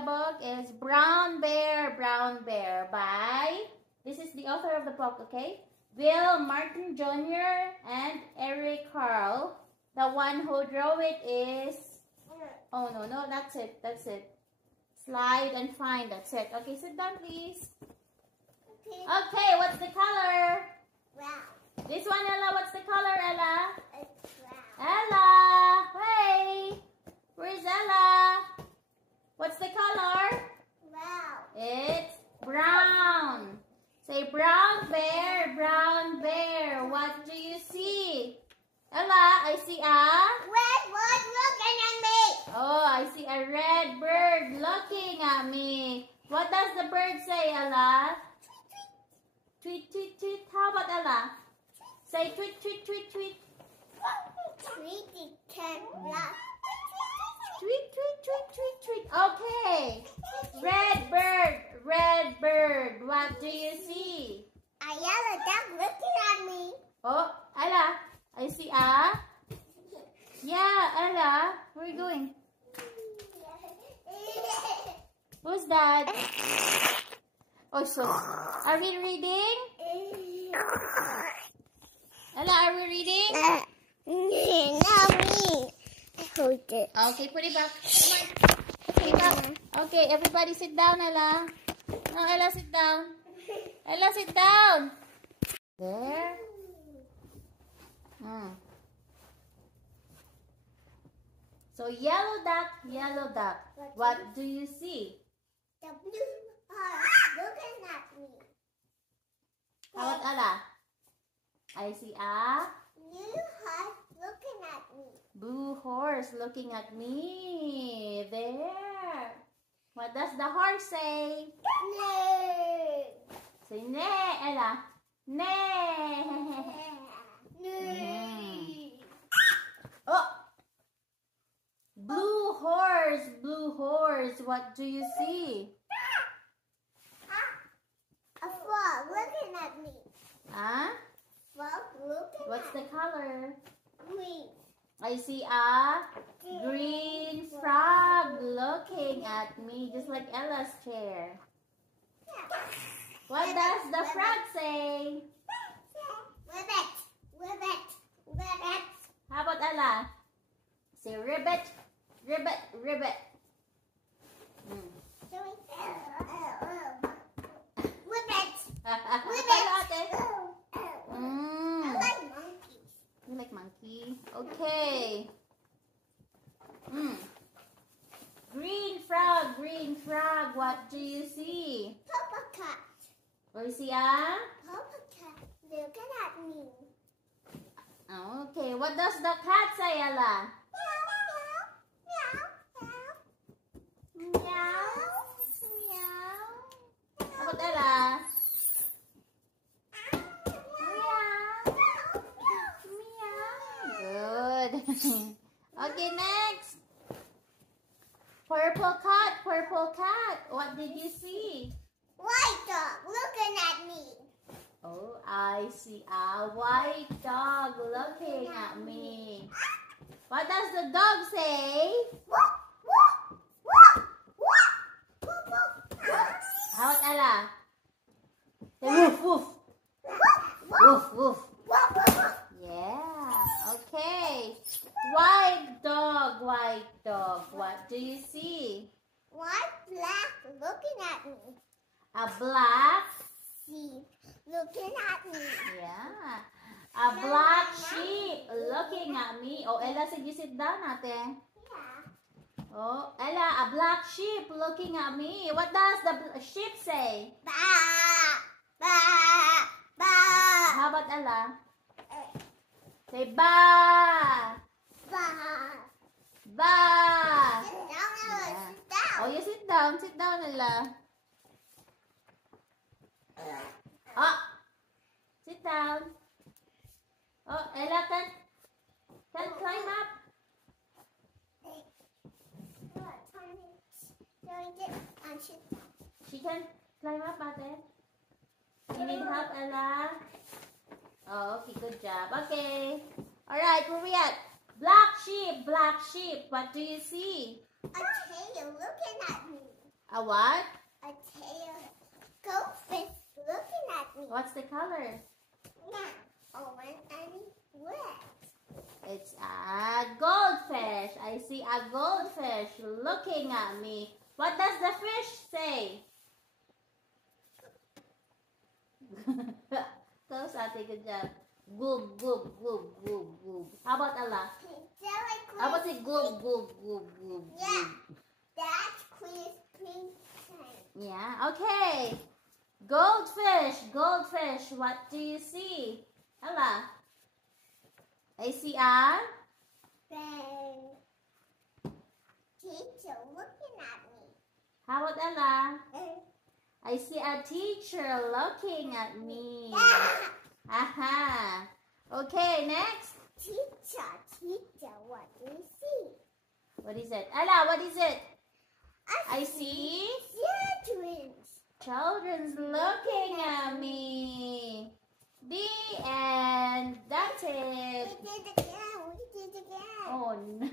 the book is Brown Bear by, this is the author of the book, okay? Bill Martin Jr. and Eric Carle. The one who drew it is, oh no, that's it. Slide and find, that's it. Okay, sit down please. Okay, what's the color? Brown. This one, Ella, what's the color, Ella? It's brown. Ella, hey, where's Ella? What's the color? Brown. It's brown. Say brown bear, what do you see? Ella, I see a Red bird looking at me. oh, I see a red bird looking at me. What does the bird say, Ella? Tweet, tweet, tweet. How about Ella? Say tweet, tweet, tweet, tweet. Tweety cat black. Tweet, tweet, tweet, tweet, tweet. Okay. Red bird, what do you see? A yellow duck looking at me. Oh, Ella, I see a... Yeah, Ella, where are you going? Who's that? Oh, so, are we reading? Ella, are we reading? Not me. I hold it. Okay, put it back. Come on. Put it back. Okay, everybody sit down, Ella. No, Ella, sit down. Ella, sit down. There. So, yellow duck, what do you see? The blue heart looking at me. How about Ella? I see a Blue heart looking at me. blue horse looking at me. There. What does the horse say? No. Say neigh, Ella. Neigh. Oh! Blue horse, what do you see? A frog looking at me. Huh? Frog looking What's at the color? me. I see a green frog looking at me, just like Ella's chair. What does the frog say? Ribbit. How about Ella? Say ribbit. Ribbit. I like monkeys. You like monkey? Okay. Green frog, what do you see? Papa cat. What do you see, Papa cat looking at me. Okay, what does the cat say, Ella? Meow. How about Ella? Good. Okay, next. Purple cat. What did you see? White dog looking at me. Oh, I see a white dog looking at me. What does the dog say? How about Ella? Say woof, woof. Woof, woof. Yeah, okay. White dog, what do you see? White black looking at me. A black, Sheep looking at me. yeah. A black sheep looking at me. Oh, Ella, sige, sit down natin. Yeah. Oh, Ella, a black sheep looking at me. What does the sheep say? Ba, ba, ba. How about Ella? Say ba, Ba. ba. Sit down, Ella, Yeah. sit down. Oh, you sit down, Ella. Oh, sit down. Oh, Ella can climb up. She can climb up, ate. You need help, Ella? Oh, okay, good job. Okay. Alright, where we at? Black sheep. What do you see? A tail looking at me. A what? A tail. Goldfish looking at me. What's the color? Now, orange and red. It's a goldfish. I see a goldfish looking at me. What does the fish say? Close, Ate. Good job. Goob, goob, goob, goob, goob. How about Allah? How about say goob, goob, goob, goob, Yeah. goob? That's crispy. Yeah, okay. Goldfish, goldfish. What do you see? Allah. I see a Then teacher looking at me. How about Allah? I see a teacher looking at me. Aha. Okay, next. Teacher, what do you see? What is it? Allah, what is it? I see children. children's looking at me. The end. That's it. We did it again. Oh no.